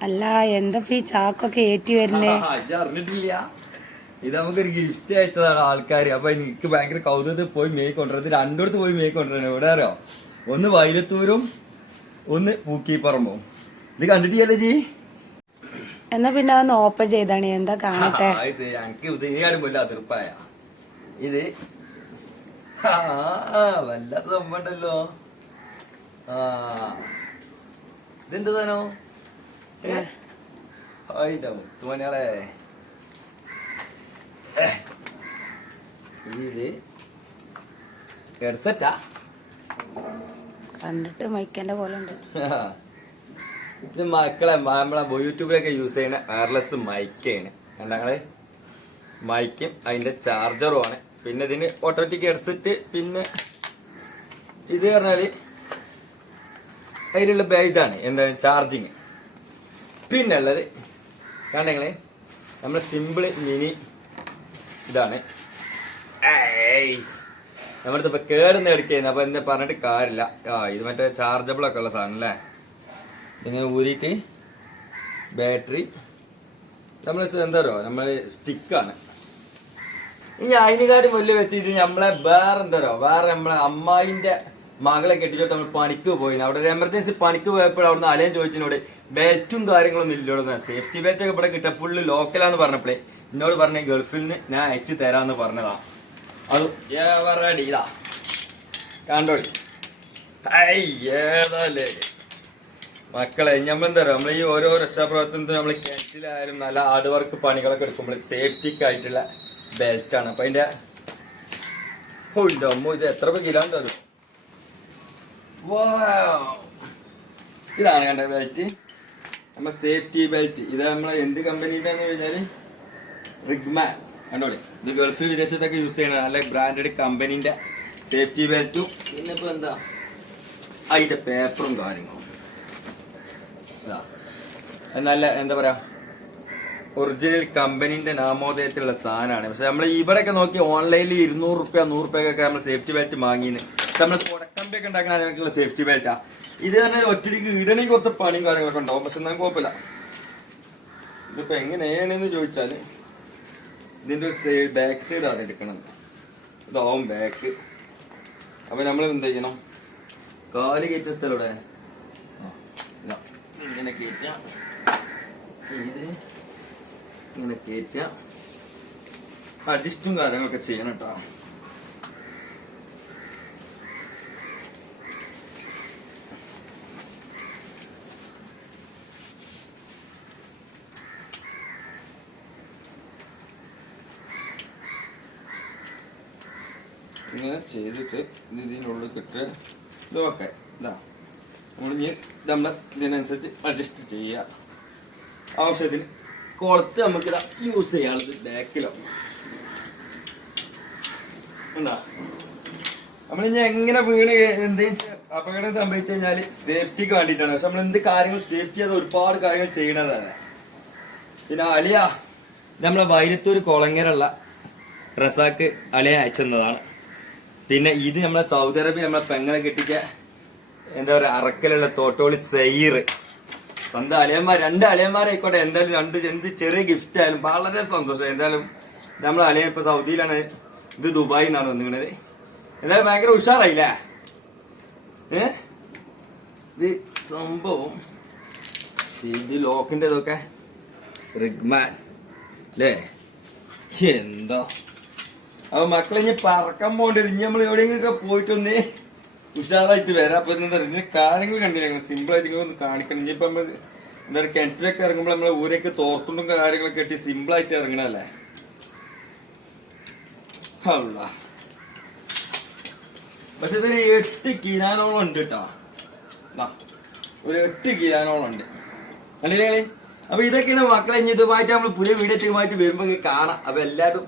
അല്ല എന്താ ഈ ചാക്കൊക്കെ ഏറ്റി വരുന്നേ? അറിഞ്ഞിട്ടില്ല. ഇത് നമുക്കൊരു ഗിഫ്റ്റ് അയച്ചതാണ് ആൾക്കാർ അപ്പൊ എനിക്ക് ഭയങ്കര കൗതുകത്തിൽ പോയി മേയ് കൊണ്ടുവരുന്നത്. രണ്ടിടത്ത് പോയി മേയ് കൊണ്ടുവരണം എവിടെ അറിയോ? ഒന്ന് വൈലത്തൂരും ഒന്ന് പൂക്കിപ്പറമ്പും. ഇത് കണ്ടിട്ടില്ലേ ജി? എന്നാ പിന്നെ അതൊന്ന് ഓപ്പൺ ചെയ്താണ്. എന്താ കാണട്ടെ? ഇത് എനിക്ക് ഇതിനെയാണ് വല്ല അതിർപ്പായ. ഇത് വല്ലാത്ത സംഭവം ഉണ്ടല്ലോ. ആ. ഇതെന്ത് താനോ é. ഇത് ഹെഡ്സെറ്റാ കണ്ടിട്ട് മൈക്കന്റെ പോലെ ഉണ്ട്. ഇത് മക്കളെ നമ്മളെ യൂട്യൂബിലൊക്കെ യൂസ് ചെയ്യുന്ന വയർലെസ് മൈക്കാണ് കണ്ടങ്ങൾ മൈക്കും അതിന്റെ ചാർജറും ആണ്. പിന്നെ ഇതിന് ഓട്ടോമാറ്റിക് ഹെഡ്സെറ്റ് പിന്നെ ഇത് പറഞ്ഞാൽ അതിലുള്ള ബേ- ഇതാണ്. എന്താ ചാർജിങ് പിന്നെ ഉള്ളത് കണ്ടെങ്കിൽ നമ്മൾ സിമ്പിൾ മിനി ഇതാണ്. നമ്മുടെ ഇപ്പൊ കേടുന്ന എടുക്കുന്നത് അപ്പൊ എന്താ പറഞ്ഞിട്ട് കാര്യമില്ല. ആ ഇത് മറ്റേ ചാർജബിൾ ഒക്കെ ഉള്ള സാധനം അല്ലേ? ഇങ്ങനെ ഊരിയിട്ട് ബാറ്ററി നമ്മൾ എന്താ പറയുക നമ്മൾ സ്റ്റിക്കാണ് ഇനി അതിനെക്കാട്ടും വലിയ വ്യക്തി നമ്മളെ വേറെ എന്താ പറയുക വേറെ നമ്മളെ അമ്മായിന്റെ മകളെ കെട്ടിച്ചോട്ട് നമ്മൾ പണിക്ക് പോയി അവിടെ ഒരു എമർജൻസി പണിക്ക് പോയപ്പോൾ അവിടുന്ന് അലയും ചോദിച്ചതിനോട് ബെൽറ്റും കാര്യങ്ങളൊന്നും ഇല്ലോടുന്ന സേഫ്റ്റി ബെൽറ്റ് ഒക്കെ ഇവിടെ കിട്ടുക ഫുള്ള് ലോക്കലാന്ന് പറഞ്ഞപ്പോഴേ എന്നോട് പറഞ്ഞ ഗൾഫിൽ നിന്ന് ഞാൻ അയച്ചു തരാന്ന് പറഞ്ഞതാ. അത് ഏവറടി ഐ ഏതല്ലേ മക്കളെ നമ്മളെന്താ നമ്മൾ ഈ ഓരോ രക്ഷാപ്രവർത്തനത്തിനും നമ്മൾ കിണറ്റിലായാലും നല്ല ഹാർഡ് വർക്ക് പണികളൊക്കെ എടുക്കുമ്പോൾ സേഫ്റ്റിക്ക് ആയിട്ടുള്ള ബെൽറ്റാണ് അപ്പം അതിന്റെ ഇത് എത്ര കിലോണ്ട് അത് ഇതാണ് കണ്ട ബെൽറ്റ് നമ്മൾ സേഫ്റ്റി ബെൽറ്റ് ഇത് നമ്മൾ എന്ത് കമ്പനിയുടെ എന്ന് കഴിഞ്ഞാൽ റിഗ്മാൻ കണ്ടോളി? ഇത് ഗൾഫിൽ വിദേശത്തൊക്കെ യൂസ് ചെയ്യണ നല്ല ബ്രാൻഡഡ് കമ്പനീന്റെ സേഫ്റ്റി ബെൽറ്റും പിന്നെ ഇപ്പോൾ എന്താ? അതിന്റെ പേപ്പറും കാര്യങ്ങളും. നല്ല എന്താ പറയാ? ഒറിജിനൽ കമ്പനിന്റെ നാമോദയത്തിലുള്ള സാധനമാണ്. പക്ഷെ നമ്മൾ ഇവിടെയൊക്കെ നോക്കി ഓൺലൈനിൽ ഇരുന്നൂറ് റുപ്യ നൂറ് റുപ്യൊക്കെ നമ്മൾ സേഫ്റ്റി ബെൽറ്റ് വാങ്ങിയിന് നമ്മൾ കുടക്കമ്പിയൊക്കെ ഉണ്ടാക്കുന്ന അതിനൊക്കെയുള്ള സേഫ്റ്റി ബെൽറ്റാ ഇത് തന്നെ ഒറ്റയ്ക്ക് ഇടണമെങ്കിൽ കുറച്ച് പണിയും കാര്യങ്ങളൊക്കെ ഉണ്ടാവും. പക്ഷെ നമുക്ക് കുഴപ്പമില്ല. ഇതിപ്പോ എങ്ങനെയാണെന്ന് ചോദിച്ചാൽ ഇതിന്റെ സൈഡ് ബാക്ക് സൈഡ് ആണ് എടുക്കണം ഇതാവും ബാക്ക് അപ്പൊ നമ്മൾ എന്ത് ചെയ്യണം? കാൽ കയറ്റ സ്ഥലം. ഇങ്ങനെ കയറ്റാം ഇത് ഇങ്ങനെ കയറ്റാം അഡ്ജസ്റ്റും കാര്യങ്ങളൊക്കെ ചെയ്യണം കേട്ടോ. ഇങ്ങനെ ചെയ്തിട്ട് ഇത് ഇതിനുള്ളിൽ കിട്ടുക ഇതൊക്കെ ഇതാ. ഇനി നമ്മൾ ഇതിനനുസരിച്ച് അഡ്ജസ്റ്റ് ചെയ്യുക. ആവശ്യത്തിന് കുളത്ത് നമുക്ക് ഇതാ യൂസ് ചെയ്യാനുള്ളത് ബാക്കിലോ എന്താ ഇനി എങ്ങനെ വീണ് എന്തെങ്കിലും അപകടം സംഭവിച്ചു കഴിഞ്ഞാൽ സേഫ്റ്റിക്ക് വേണ്ടിയിട്ടാണ്. പക്ഷെ നമ്മൾ എന്ത് കാര്യങ്ങൾ സേഫ്റ്റി ചെയ്ത് ഒരുപാട് കാര്യങ്ങൾ ചെയ്യണതാണ്. പിന്നെ അലിയ നമ്മളെ വൈരത്തൂർ കുളങ്ങരുള്ള റസാക്ക് അലിയ അയച്ചെന്നതാണ്. പിന്നെ ഇത് നമ്മളെ സൗദി അറേബ്യ നമ്മളെ പെങ്ങളെ കെട്ടിക്ക എന്താ പറയാ അറക്കലുള്ള തോട്ടോളി സെയ്റ് സ്വന്തം അളിയന്മാർ രണ്ട് അളിയന്മാരായിക്കോട്ടെ എന്തായാലും രണ്ട് എന്ത് ചെറിയ ഗിഫ്റ്റ് ആയാലും വളരെ സന്തോഷം. എന്തായാലും നമ്മളെ അളിയൻ ഇപ്പൊ സൗദിയിലാണ് ഇത് ദുബായി നിന്നാണ് വന്നിരിക്കുന്നത് എന്തായാലും ഭയങ്കര ഉഷാറായില്ലേ? ഏ? ഇത് സംഭവം ഇത് ലോക്കിന്റെ ഇതൊക്കെ റിഗ്മാൻ. അല്ലേ എന്താ? അപ്പൊ മക്കളെ ഇനി പറക്കാൻ പോകേണ്ടി. ഇനി നമ്മൾ എവിടെയെങ്കിലൊക്കെ പോയിട്ടൊന്ന് ഉഷാറായിട്ട് വരാം. അപ്പൊ എന്താ പറയുക കാര്യങ്ങൾ കണ്ടിരിക്കണം സിമ്പിൾ ആയിട്ട് ഒന്ന് കാണിക്കണം. ഇനിയിപ്പോ നമ്മൾ എന്താ പറയുക കിണറ്റിലൊക്കെ ഇറങ്ങുമ്പോൾ നമ്മളെ ഊരൊക്കെ തോർത്തും കാര്യങ്ങളൊക്കെ കെട്ടി സിമ്പിൾ ആയിട്ട് ഇറങ്ങണല്ലേ അള്ളാ. പക്ഷെ ഇതൊരു എട്ട് കിരാനോളം ഉണ്ട് കേട്ടോ. ഒരു എട്ട് കിരാനോളം ഉണ്ട്. കണ്ടില്ലേ? അപ്പൊ ഇതൊക്കെയാണ് മക്കളെ ഇനി ഇതുമായിട്ട് നമ്മൾ പുതിയ വീഡിയോ ടീമായിട്ട് വരുമ്പോ ഇങ്ങ് കാണാം. അപ്പൊ എല്ലാവരും